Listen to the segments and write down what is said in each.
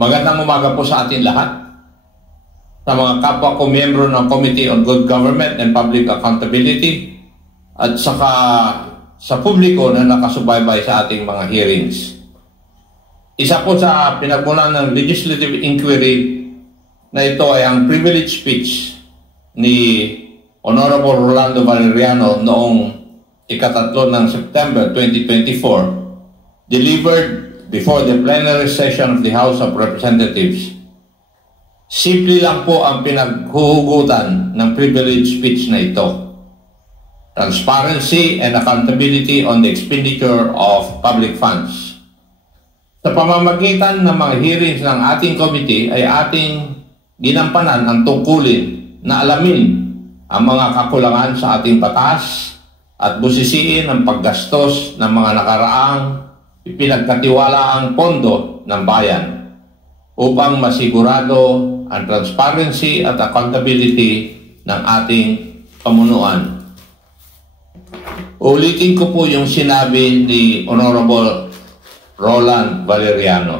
Magandang umaga po sa atin lahat. Sa mga kapwa ko miyembro ng Committee on Good Government and Public Accountability at saka sa publiko na nakasubaybay sa ating mga hearings. Isa po sa pinagmulan ng legislative inquiry na ito ay ang privilege speech ni Honorable Rolando Valeriano noong ikatatlo ng September 2024, delivered before the plenary session of the House of Representatives. Simple lang po ang pinaghuhugutan ng privilege speech na ito. Transparency and accountability on the expenditure of public funds. Sa pamamagitan ng mga hearings ng ating committee ay ating ginampanan ang tungkulin na alamin ang mga kakulangan sa ating batas at busisiin ang paggastos ng mga nakaraang ipinagkatiwalaang pondo ng bayan upang masigurado ang transparency at accountability ng ating pamunuan. Ulitin ko po yung sinabi ni Honorable Roland Valeriano.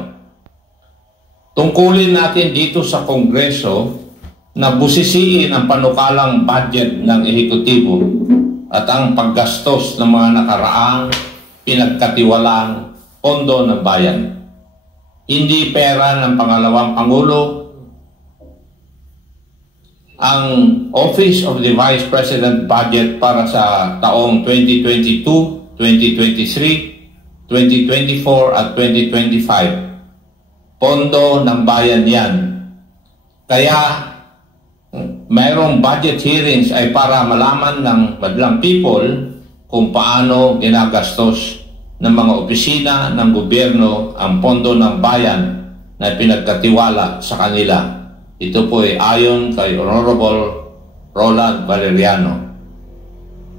Tungkulin natin dito sa Kongreso na busisiin ang panukalang budget ng ehekutibo at ang paggastos ng mga nakaraang pinagkatiwalaang pondo ng bayan. Hindi pera ng pangalawang Pangulo. Ang Office of the Vice President budget para sa taong 2022, 2023, 2024 at 2025. Pondo ng bayan yan. Kaya mayroong budget hearings ay para malaman ng madlang people kung paano ginagastos ng mga opisina ng gobyerno ang pondo ng bayan na pinagkatiwala sa kanila. Ito po ay ayon kay Honorable Roland Valeriano.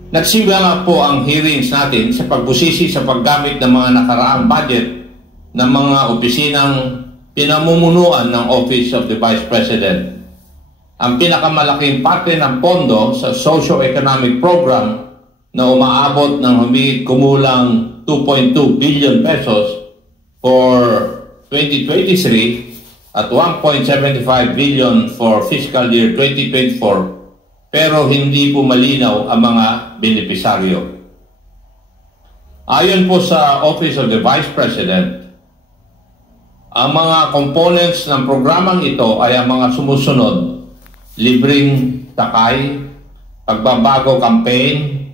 Nagsimula nga po ang hearings natin sa pagbusisi sa paggamit ng mga nakaraang budget ng mga opisinang pinamumunuan ng Office of the Vice President. Ang pinakamalaking parte ng pondo sa socio-economic program na umaabot ng humigit kumulang 2.2 billion pesos for 2023 at 1.75 billion for fiscal year 2024, pero hindi po malinaw ang mga benepisaryo. Ayon po sa Office of the Vice President, ang mga components ng programang ito ay ang mga sumusunod: libreng sakay, pagbabago campaign,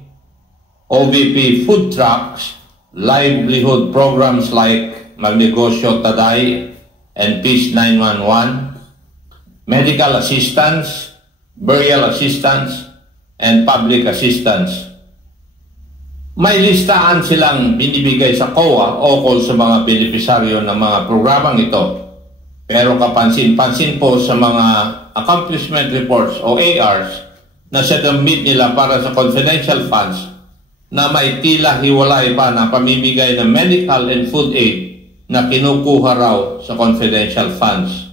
OVP food trucks, livelihood programs like Magnegosyo Taday and Peace 911, medical assistance, burial assistance, and public assistance. May listahan silang binibigay sa COA ukol sa mga benepisaryo ng mga programang ito. Pero kapansin-pansin po sa mga accomplishment reports o ARs na sinubmit nila para sa confidential funds na may tila hiwalay pa na pamimigay ng medical and food aid na kinukuha raw sa confidential funds.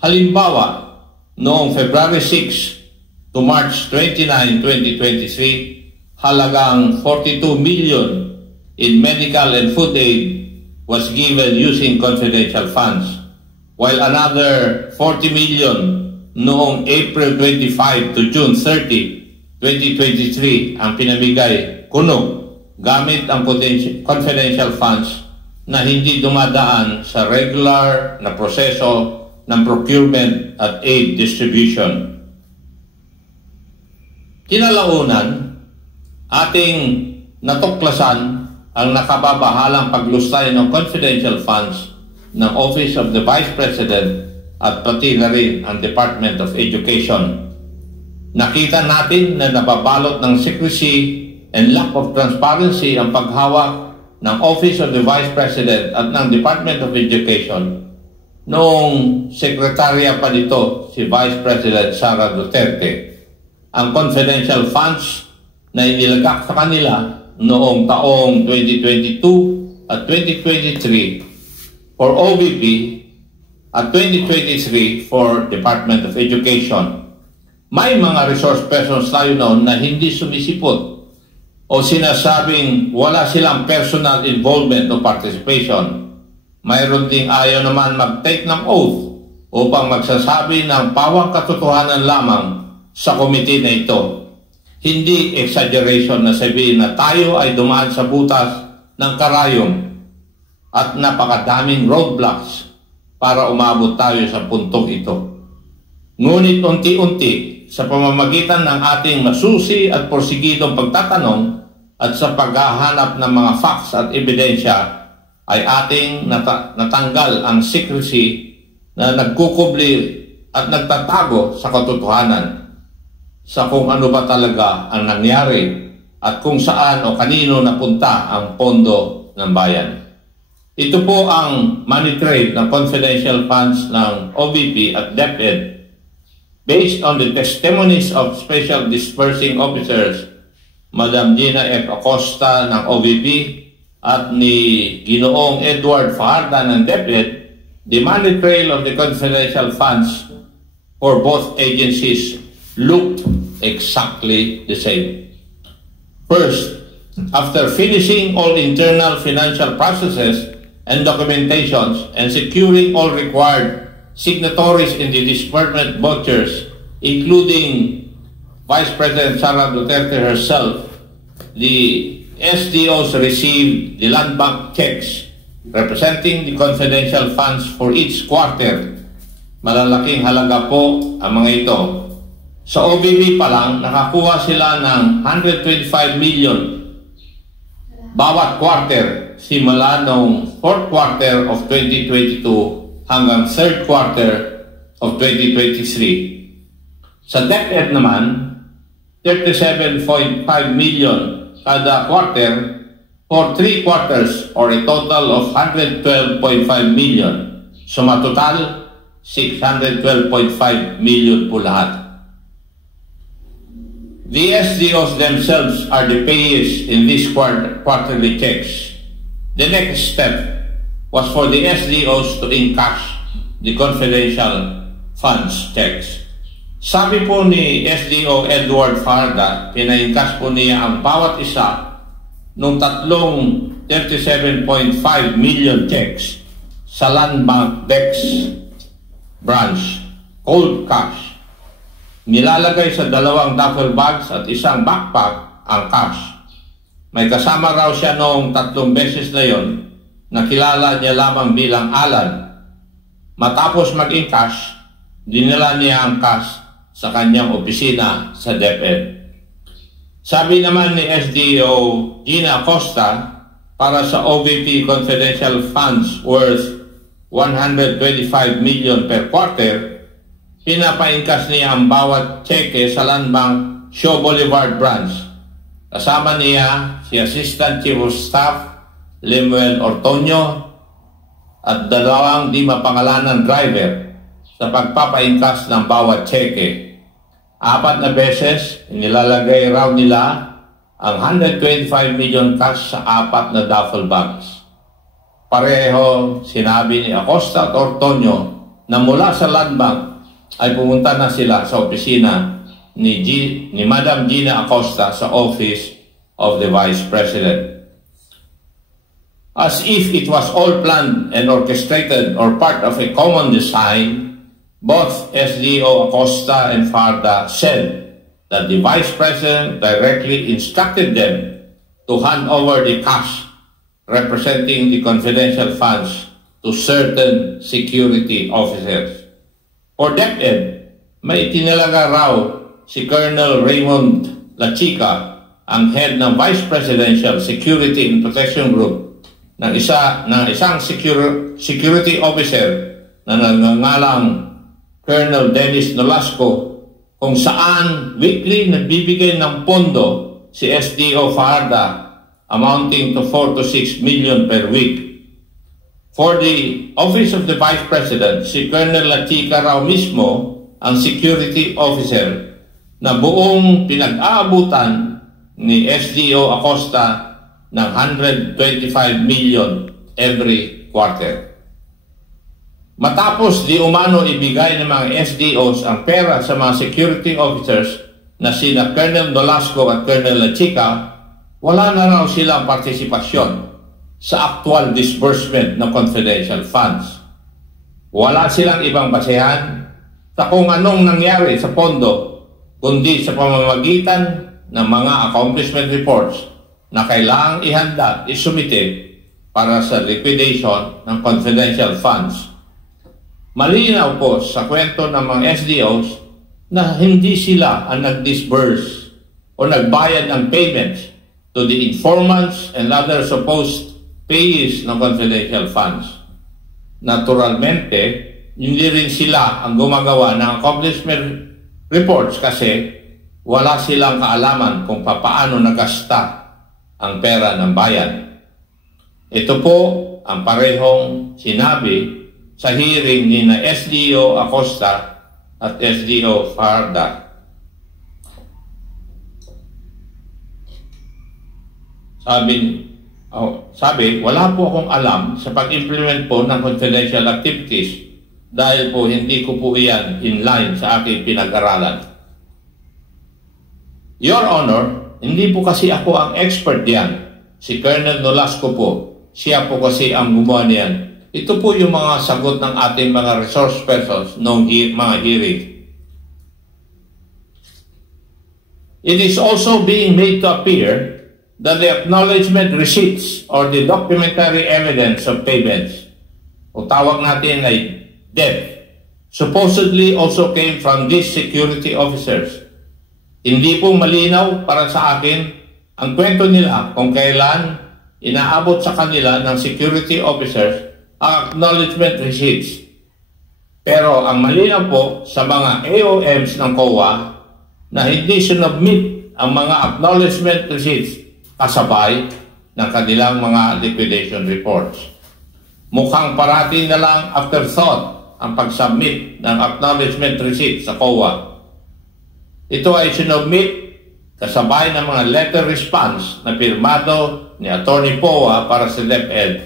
Halimbawa, noong February 6 to March 29, 2023, halagang 42 million in medical and food aid was given using confidential funds, while another 40 million noong April 25 to June 30, 2023 ang pinamigay kuno gamit ang confidential funds na hindi dumadaan sa regular na proseso ng procurement at aid distribution. Kinalaunan, ating natuklasan ang nakababahalang paglustay ng confidential funds ng Office of the Vice President at pati na rin ang Department of Education. Nakita natin na nababalot ng secrecy and lack of transparency ang paghawak ng Office of the Vice President at ng Department of Education noong sekretarya pa nito si Vice President Sara Duterte. Ang confidential funds na inilagak sa kanila noong taong 2022 at 2023 for OVP at 2023 for Department of Education. May mga resource persons tayo noon na hindi sumisipot o sinasabing wala silang personal involvement o participation. mayroon ding ayaw naman mag-take ng oath upang magsasabi ng pawang katotohanan lamang sa komite na ito. Hindi exaggeration na sabihin na tayo ay dumaan sa butas ng karayom at napakadaming roadblocks para umabot tayo sa puntong ito. Ngunit unti-unti sa pamamagitan ng ating masusi at porsigidong pagtatanong at sa paghahanap ng mga facts at ebidensya ay ating natanggal ang secrecy na nagkukubli at nagtatago sa katotohanan sa kung ano ba talaga ang nangyari at kung saan o kanino napunta ang pondo ng bayan. Ito po ang money trade ng confidential funds ng OVP at DepEd based on the testimonies of Special Disbursing Officers Madam Gina F. Acosta ng OVP at ni Ginoong Edward Fajarda ng DepEd. The money trail of the confidential funds for both agencies looked exactly the same. First, after finishing all internal financial processes and documentations and securing all required signatories in the disbursement vouchers, including Vice President Sara Duterte herself, the SDOs received the land bank checks representing the confidential funds for each quarter. Malalaking halaga po ang mga ito. Sa OVP pa lang, nakakuha sila ng 125 million bawat quarter simula noong 4th quarter of 2022 hanggang 3rd quarter of 2023. Sa DepEd naman, 37.5 million kada quarter for 3 quarters or a total of 112.5 million. So matotal, 612.5 million po lahat. The SDOs themselves are the payees in these quarterly checks. The next step was for the SDOs to encash the confidential funds checks. Sabi po ni SDO Edward Fajarda, pina-encash po niya ang bawat isa nung tatlong 37.5 million checks sa Land Bank Dex branch, cold cash. Nilalagay sa 2 duffel bags at isang backpack ang cash. May kasama raw siya noong 3 beses na yon na kilala niya lamang bilang Alan. Matapos mag-encash, dinala niya ang cash sa kanyang opisina sa DepEd. Sabi naman ni SDO Gina Acosta, para sa OVP confidential funds worth 125 million per quarter, pinapaingkas niya ang bawat cheque sa Land Bank Shaw Boulevard branch. Kasama niya si Assistant Chief of Staff Lemuel Ortonio at 2 di mapangalanan driver sa pagpapaingkas ng bawat cheque. 4 na beses, inilalagay raw nila ang 125 million cash sa 4 na duffel bags. Pareho sinabi ni Acosta at Ortonio na mula sa Land Bank ay pumunta na sila sa opisina ni Madam Gina Acosta sa Office of the Vice President. As if it was all planned and orchestrated or part of a common design, both SDO Acosta and Fajarda said that the Vice President directly instructed them to hand over the cash representing the confidential funds to certain security officers. For DepEd, may itinalaga raw si Colonel Raymond Lachica, ang head ng Vice Presidential Security and Protection Group, ng isang security officer na nangangalang Colonel Dennis Nolasco, kung saan weekly nagbibigay ng pondo si SDO Fajarda amounting to 4 to 6 million per week. For the Office of the Vice President, si Colonel Lachica raw mismo ang security officer na buong pinag-aabutan ni SDO Acosta ng 125 million every quarter. Matapos di umano ibigay ng mga SDOs ang pera sa mga security officers na sina Colonel Nolasco at Colonel Lachica, wala na raw silang partisipasyon sa actual disbursement ng confidential funds. Wala silang ibang basehan sa kung anong nangyari sa pondo, kundi sa pamamagitan ng mga accomplishment reports na kailangang ihanda, isumite para sa liquidation ng confidential funds. Malinaw po sa kwento ng mga SDOs na hindi sila ang nag-disburse o nagbayad ng payments to the informants and other supposed payees ng confidential funds. Naturalmente, hindi rin sila ang gumagawa ng accomplishment reports kasi wala silang kaalaman kung paano nagasta ang pera ng bayan. Ito po ang parehong sinabi sa hearing ni na SDO Acosta at SDO Fajarda. Sabi, wala po akong alam sa pag-implement po ng confidential activities dahil po hindi ko po iyan in line sa aking pinag-aralan. Your Honor, hindi po kasi ako ang expert diyan. Si Colonel Nolasco po, siya po kasi ang gumawa niyan. Ito po yung mga sagot ng ating mga resource persons noong mga hearing. It is also being made to appear that the acknowledgement receipts or the documentary evidence of payments, o tawag natin ay debt, supposedly also came from these security officers. Hindi po malinaw para sa akin ang kwento nila kung kailan inaabot sa kanila ng security officers ang acknowledgement receipts. Pero ang malinaw po sa mga AOMs ng COA na hindi sinubmit ang mga acknowledgement receipts kasabay ng kanilang mga liquidation reports. Mukhang parating na lang afterthought ang pag-submit ng acknowledgement receipt sa COA. Ito ay sinubmit kasabay ng mga letter response na pirmado ni Atty. Poa para sa DepEd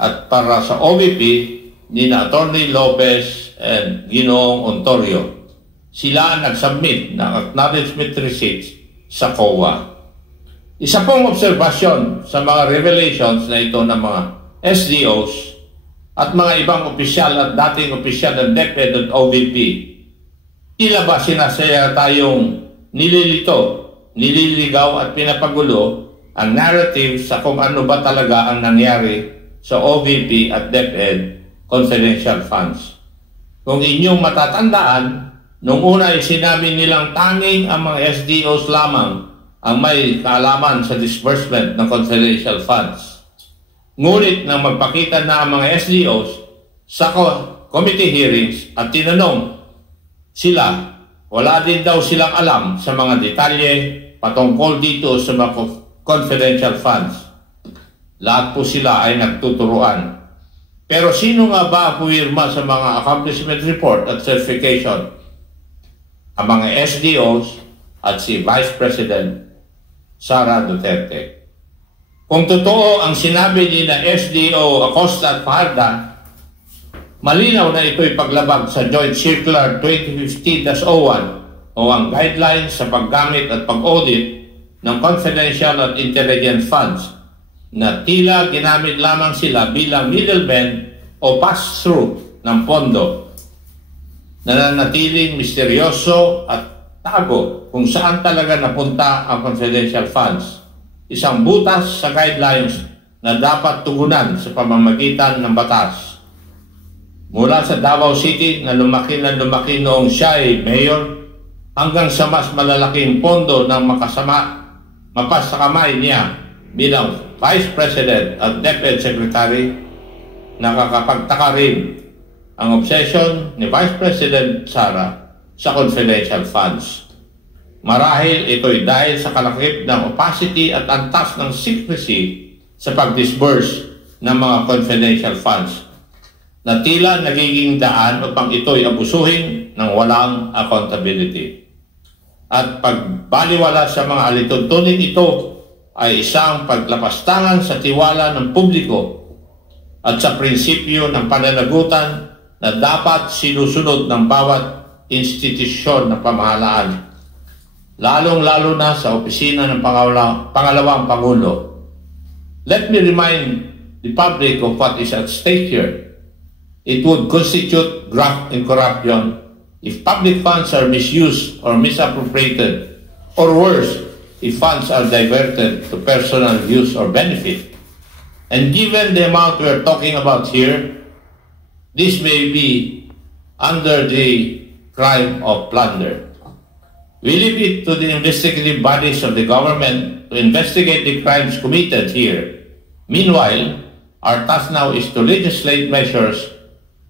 at para sa OVP ni na Atty. Lopez and Ginoong Ontorio. Sila ang nag-submit ng acknowledgement receipts sa COA. Isa pong obserbasyon sa mga revelations na ito ng mga SDOs at mga ibang opisyal at dating opisyal ng DepEd at OVP, tila ba sinasaya tayong nililito, nililigaw at pinapagulo ang narrative sa kung ano ba talaga ang nangyari sa OVP at DepEd confidential funds. Kung inyong matatandaan, nung una ay sinabi nilang tanging ang mga SDOs lamang ang may kaalaman sa disbursement ng confidential funds. Ngunit nang magpakita na ang mga SDOs sa committee hearings at tinanong sila, wala din daw silang alam sa mga detalye patungkol dito sa mga confidential funds. Lahat po sila ay nagtuturuan. Pero sino nga ba ang pumirma sa mga accomplishment report at certification? Ang mga SDOs at si Vice President Sara Duterte. Kung totoo ang sinabi ni na SDO Acosta at Fajarda, malinaw na ito'y paglabag sa Joint Circular 2015-01 o ang guidelines sa paggamit at pag-audit ng confidential at intelligence funds na tila ginamit lamang sila bilang middlemen o pass-through ng pondo, nananatiling misteryoso at tago kung saan talaga napunta ang confidential funds. Isang butas sa guidelines na dapat tugunan sa pamamagitan ng batas. Mula sa Davao City na lumaki noong siya ay mayor hanggang sa mas malalaking pondo ng mapas sa kamay niya bilang Vice President at DepEd Secretary, nakakapagtaka rin ang obsession ni Vice President Sara sa confidential funds. Marahil ito'y dahil sa kalakip ng opacity at antas ng secrecy sa pag-disburse ng mga confidential funds na tila nagiging daan upang ito'y abusuhin ng walang accountability. At pagbaliwala sa mga alituntunin ito ay isang paglapastangan sa tiwala ng publiko at sa prinsipyo ng pananagutan na dapat sinusunod ng bawat institusyon ng pamahalaan, lalong-lalo na sa opisina ng pangalawang Pangulo. Let me remind the public of what is at stake here. It would constitute graft and corruption if public funds are misused or misappropriated, or worse, if funds are diverted to personal use or benefit. And given the amount we're talking about here, this may be under the crime of plunder. We leave it to the investigative bodies of the government to investigate the crimes committed here. Meanwhile, our task now is to legislate measures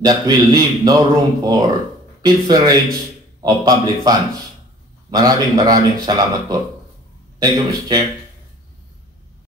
that will leave no room for pilferage of public funds. Maraming salamat po. Thank you, Mr. Chair.